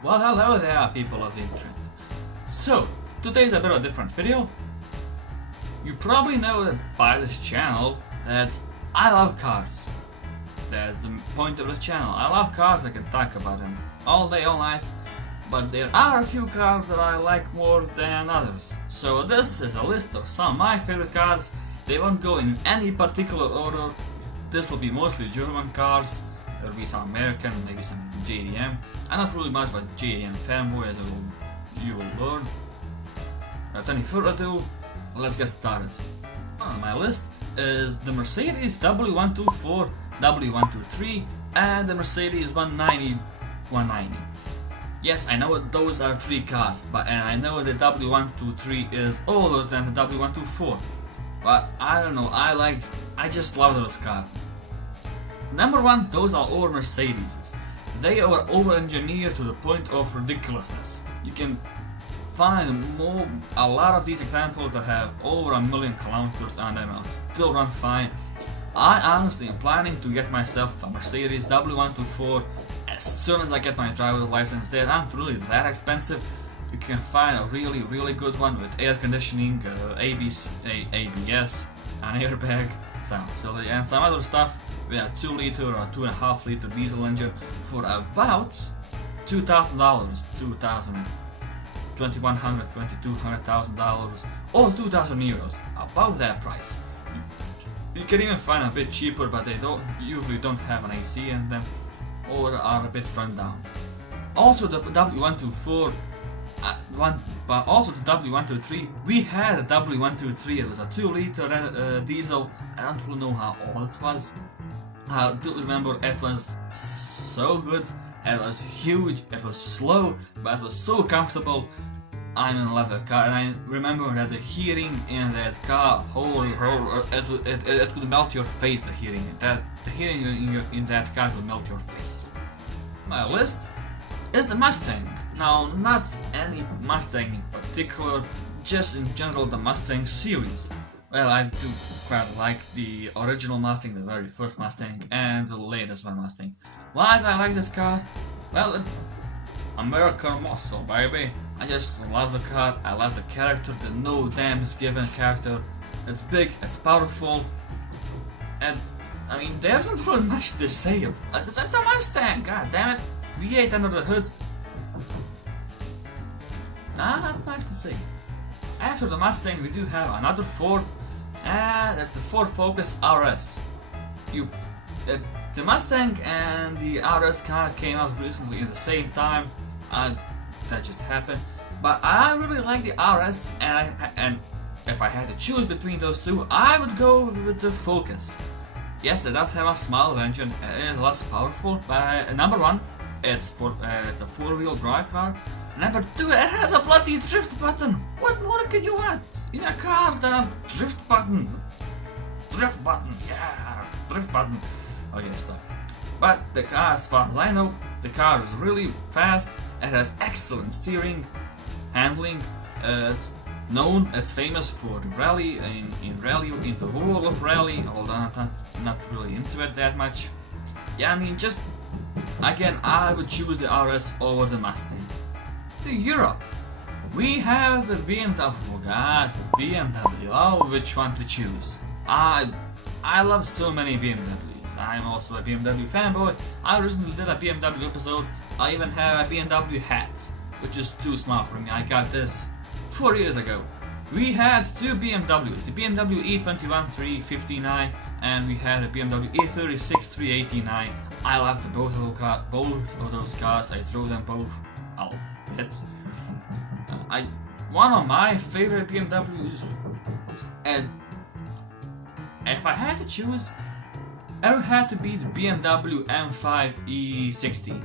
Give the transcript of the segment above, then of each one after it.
Well, hello there, people of the internet. So, today's a bit of a different video. You probably know that by this channel that I love cars. That's the point of the channel. I love cars, I can talk about them all day, all night. But there are a few cars that I like more than others. So this is a list of some of my favorite cars. They won't go in any particular order. This will be mostly German cars. There will be some American, maybe some JDM. I'm not really much of a JDM fanboy, as you will learn. Without any further ado, let's get started. On my list is the Mercedes W124, W123, and the Mercedes 190. Yes, I know those are three cars, and I know the W123 is older than the W124. But I don't know, I just love those cars. Number one, those are all Mercedes. They are over-engineered to the point of ridiculousness. You can find a lot of these examples that have over 1,000,000 kilometers on them and still run fine. I honestly am planning to get myself a Mercedes W124 as soon as I get my driver's license. They aren't really that expensive. You can find a really good one with air conditioning, ABS, an airbag, sounds silly, and some other stuff with a 2 liter or 2.5 liter diesel engine for about $2,000, $2,100, $2,200,000 or 2,000 euros, about that price. You can even find a bit cheaper, but they usually don't have an AC in them or are a bit run down. Also the W124, but also the W123. We had a W123. It was a 2 liter diesel. I don't really know how old it was. I do remember it was so good. It was huge. It was slow, but it was so comfortable. I'm in love with the car, and I remember that the hearing in that car, it could melt your face. The hearing in that car could melt your face. My list is the Mustang. Now, not any Mustang in particular, just in general the Mustang series. Well, I do quite like the original Mustang, the very first Mustang, and the latest one Mustang. Why do I like this car? Well, American muscle, baby. I just love the car, I love the character, the no damn is given character. It's big, it's powerful, and I mean, there isn't really much to say. It's a Mustang, god damn it. V8 under the hood. Nah, not much to say. After the Mustang, we do have another Ford, and that's the Ford Focus RS. The Mustang and the RS car came out recently at the same time. That just happened. But I really like the RS, and if I had to choose between those two, I would go with the Focus. Yes, it does have a smaller engine, it is less powerful, but number one, it's a 4-wheel drive car. Number two, it has a bloody drift button. What more can you want in a car than a drift button? Drift button, yeah, drift button. Okay, stop. But the car, as far as I know, the car is really fast. It has excellent steering, handling. It's famous for rally in the world of rally. Although I'm not really into it that much. Yeah, I mean, just again, I would choose the RS over the Mustang. To Europe, we have the BMW. Oh god, BMW. Oh, which one to choose? I love so many BMWs. I'm also a BMW fanboy. I recently did a BMW episode. I even have a BMW hat, which is too small for me. I got this 4 years ago. We had two BMWs, the BMW E21 359 and we had a BMW E36 389. I loved both of those cars. I drove them both a bit. One of my favorite BMWs, and if I had to choose, it would have to be the BMW M5 E60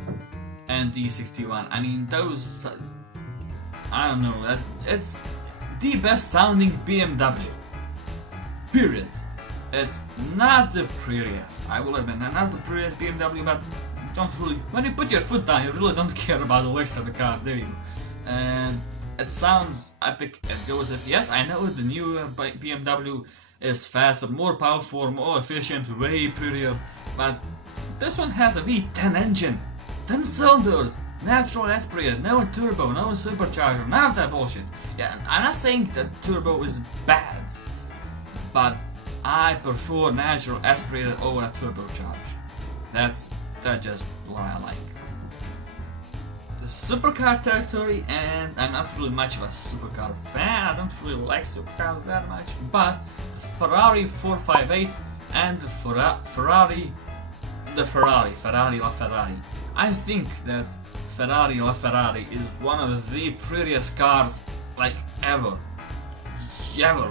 and the E61. I mean, those, I don't know, it's the best sounding BMW. Period. It's not the prettiest, I will admit, not the prettiest BMW, but don't really, when you put your foot down, you really don't care about the looks of the car, do you? And it sounds epic, it goes if, yes, I know the new BMW is faster, more powerful, more efficient, way prettier, but this one has a V10 engine, 10 cylinders, natural aspirated, no turbo, no supercharger, none of that bullshit. Yeah, I'm not saying that turbo is bad, but I prefer natural aspirated over a turbocharged. That's just what I like. The supercar territory, and I'm not really much of a supercar fan, I don't really like supercars that much, but the Ferrari 458 and the Ferrari LaFerrari. I think that Ferrari LaFerrari is one of the prettiest cars like ever,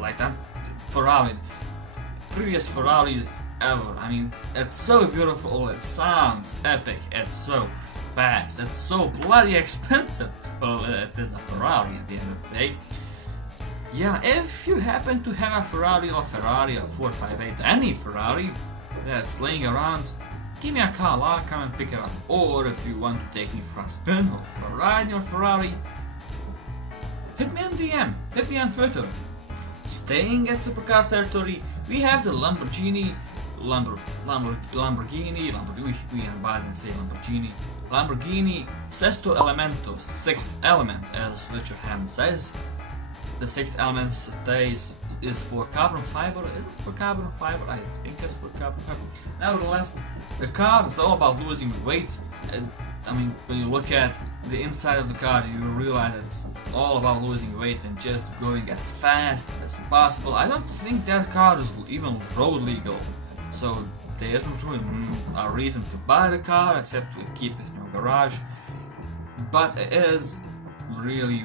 like that Ferrari, prettiest Ferraris ever. I mean, it's so beautiful, it sounds epic, it's so fast, it's so bloody expensive. Well, it is a Ferrari at the end of the day. Yeah, if you happen to have a Ferrari LaFerrari, a 458, any Ferrari that's laying around, give me a call, I'll come and pick it up. Or if you want to take me for a spin or for a ride in your Ferrari, hit me on DM, hit me on Twitter. Staying at supercar territory, we have the Lamborghini, Lamborghini Sesto Elemento, sixth element, as Richard Hammond says. The sixth element is for carbon fiber. Is it for carbon fiber? I think it's for carbon fiber. Nevertheless, the car is all about losing weight. I mean, when you look at the inside of the car, you realize it's all about losing weight and just going as fast as possible. I don't think that car is even road legal, so there isn't really a reason to buy the car except to keep it in your garage. But it is really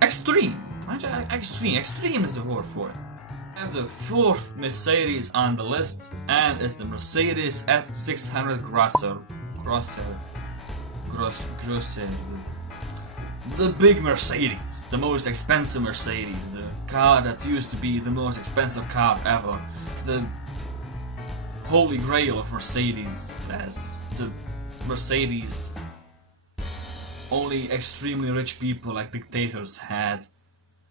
extreme. Extreme is the word for it. I have the fourth Mercedes on the list, and it's the Mercedes F600 Grosser. The big Mercedes, the most expensive Mercedes, the car that used to be the most expensive car ever, the holy grail of Mercedes, as the Mercedes only extremely rich people like dictators had.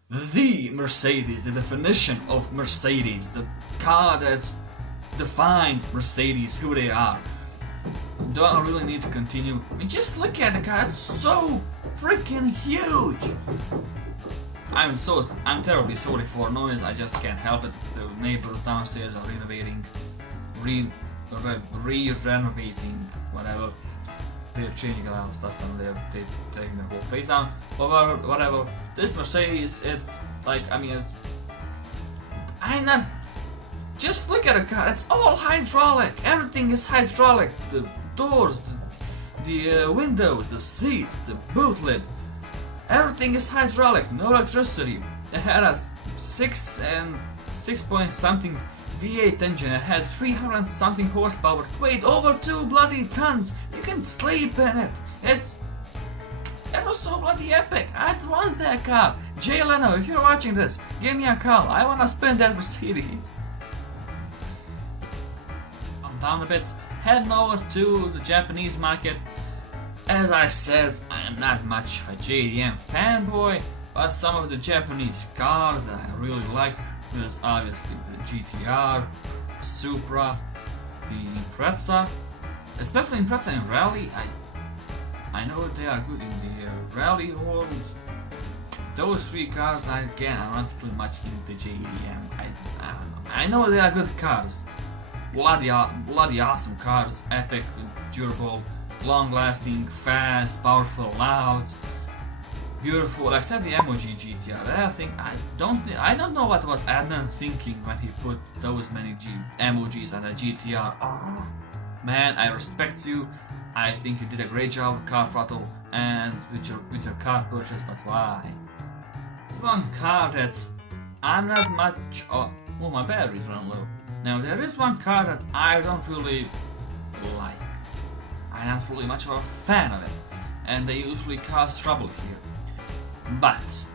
The Mercedes, the definition of Mercedes, the car that defined Mercedes, who they are. Do I really need to continue? I mean, just look at the car, it's so freaking huge! I'm terribly sorry for noise, I just can't help it. The neighbors downstairs are renovating, re-renovating, whatever. They're changing a lot of stuff down there, they're taking the whole place down, whatever. This Mercedes, it's like, I mean, just look at the car, it's all hydraulic, everything is hydraulic, the doors, the windows, the seats, the boot lid, everything is hydraulic, no electricity. It had a 6 point something V8 engine, it had 300 something horsepower, weighed over 2 bloody tons, you can sleep in it, it was so bloody epic, I'd want that car. Jay Leno, if you're watching this, give me a call, I wanna spin that Mercedes. I'm down a bit, heading over to the Japanese market. As I said, I am not much of a JDM fanboy, but some of the Japanese cars that I really like is obviously the GTR, the Supra, the Impreza, especially Impreza in rally. I know they are good in the rally world. Those three cars, again, I'm not pretty much into JDM. I know they are good cars, bloody awesome cars, epic, durable, long-lasting, fast, powerful, loud. Beautiful, except the emoji GTR. I don't know what was Adnan thinking when he put those many emojis on the GTR. Oh, man, I respect you. I think you did a great job with car throttle and with your car purchase, but why? One car that's I'm not much of. Oh, my battery's running low. Now there is one car that I don't really like. I'm not really much of a fan of it, and they usually cause trouble here. But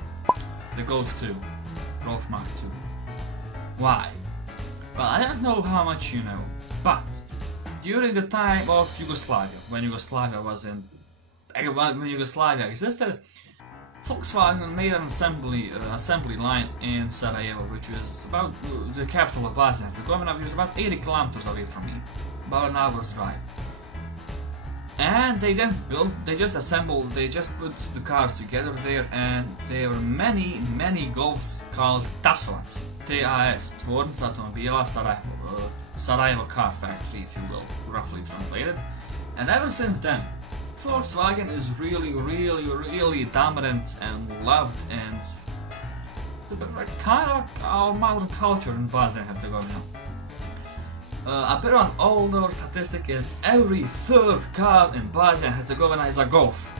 the Golf 2, Golf Mark 2. Why? Well, I don't know how much you know, but during the time of Yugoslavia, when Yugoslavia existed, Volkswagen made an assembly line in Sarajevo, which is about the capital of Bosnia and Herzegovina, which is about 80 kilometers away from me, about an hour's drive. And they then they just assembled, they just put the cars together there, and there are many Golfs called TASOvac, TAS, Tvornica Automobila Sarajevo, Sarajevo Car Factory, if you will, roughly translated. And ever since then, Volkswagen is really dominant and loved, and it's a bit like kind of our modern culture in Bosnia and Herzegovina. A bit of an older statistic is every third car in Bosnia and Herzegovina is a Golf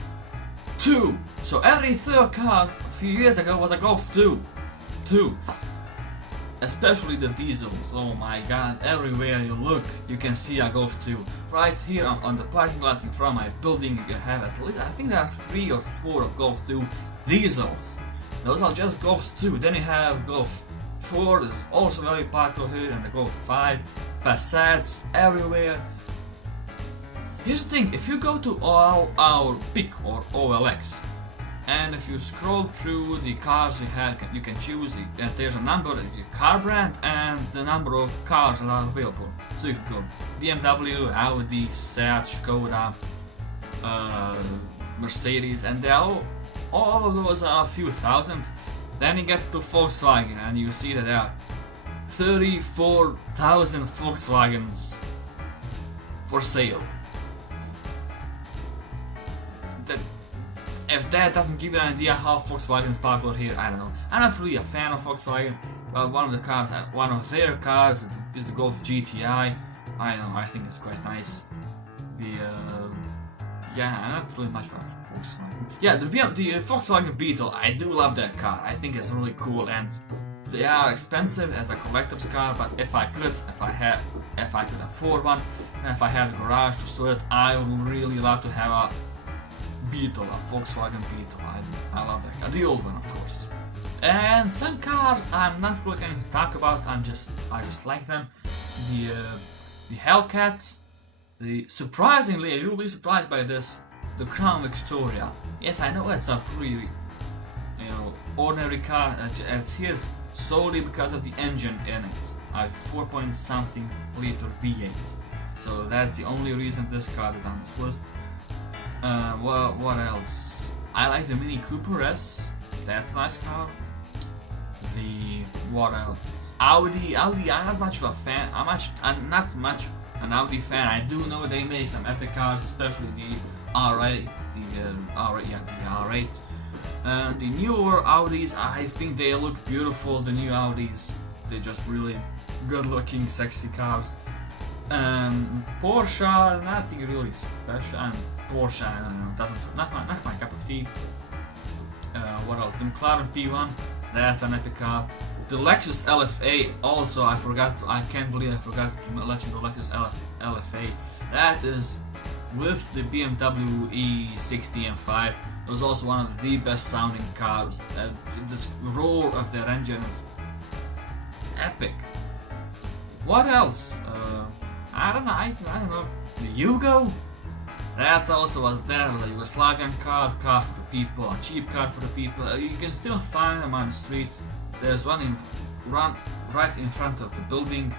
2. So every third car a few years ago was a Golf 2. Especially the diesels. Oh my god, everywhere you look you can see a Golf 2. Right here on the parking lot in front of my building you have at least, I think there are 3 or 4 of Golf 2 diesels. Those are just Golf 2. Then you have Golf 4 is also very popular here, and the Golf 5, Passats everywhere. Here's the thing, if you go to our PIC or OLX, and if you scroll through the cars you have, you can choose, there's a number, the car brand and the number of cars that are available. So you can go BMW, Audi, Seat, Skoda, Mercedes, and they all of those are a few thousand. Then you get to Volkswagen and you see that there are 34,000 Volkswagens for sale. If that doesn't give you an idea how Volkswagen is popular here, I don't know. I'm not really a fan of Volkswagen. Well, one of their cars is the Golf GTI. I know, I think it's quite nice. Yeah, I'm not really much for Volkswagen. Yeah, the Volkswagen Beetle, I do love that car. I think it's really cool, and they are expensive as a collector's car. But if I could afford one, and if I had a garage to store it, I would really love to have a Beetle, a Volkswagen Beetle. I love that car, the old one, of course. And some cars I'm not really going to talk about. I just like them. The Hellcat. Surprisingly, you'll be surprised by this, the Crown Victoria. Yes, I know it's a pretty, ordinary car. It's here solely because of the engine in it, a 4-point-something liter V8. So that's the only reason this car is on this list. Well, what else? I like the Mini Cooper S. That's a nice car. What else? Audi. I'm not much of a fan. I'm not much an Audi fan. I do know they make some epic cars, especially the R8, the R8. The newer Audis, I think they look beautiful. The new Audis, they're just really good-looking, sexy cars. Porsche, nothing really special. Porsche, I don't know, not my cup of tea. What else? The McLaren P1, that's an epic car. The Lexus LFA also, I can't believe I forgot to mention the Lexus LFA. That is with the BMW E60 M5. It was also one of the best sounding cars. This roar of their engine is epic. What else? I don't know. The Yugo? That also was a Yugoslavian car for the people, a cheap car for the people. You can still find them on the streets. There's one right in front of the building.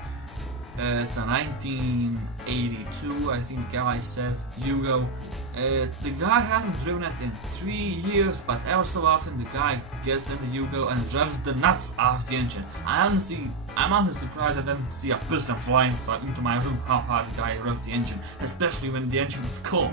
It's a 1982, I think the guy said, Yugo. The guy hasn't driven it in 3 years, but ever so often the guy gets in the Yugo and revs the nuts off the engine. I'm honestly surprised I didn't see a piston flying into my room how hard the guy revs the engine, especially when the engine is cold.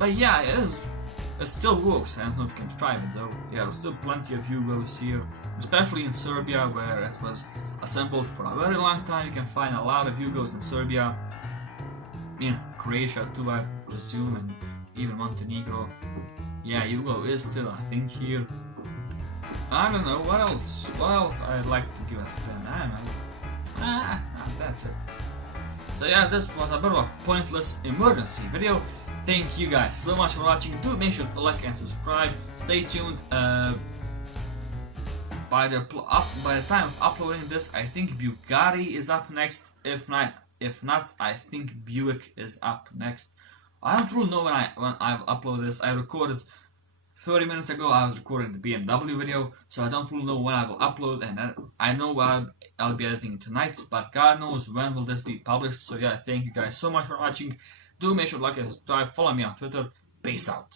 But yeah, it still works. I don't know if you can try it though. Yeah, there's still plenty of Yugos here, especially in Serbia where it was assembled for a very long time. You can find a lot of Yugos in Serbia, in Croatia too, I presume, and even Montenegro. Yeah, Yugo is still a thing here. I don't know, what else I'd like to give a spin, I don't know. That's it. So yeah, this was a bit of a pointless emergency video. Thank you guys so much for watching. Do make sure to like and subscribe. Stay tuned. By the time of uploading this, I think Bugatti is up next. If not, I think Buick is up next. I don't really know when I've uploaded this. I recorded 30 minutes ago. I was recording the BMW video, so I don't really know when I will upload. And I know I'll be editing tonight, but God knows when will this be published. So yeah, thank you guys so much for watching. Do make sure to like and subscribe. Follow me on Twitter. Peace out.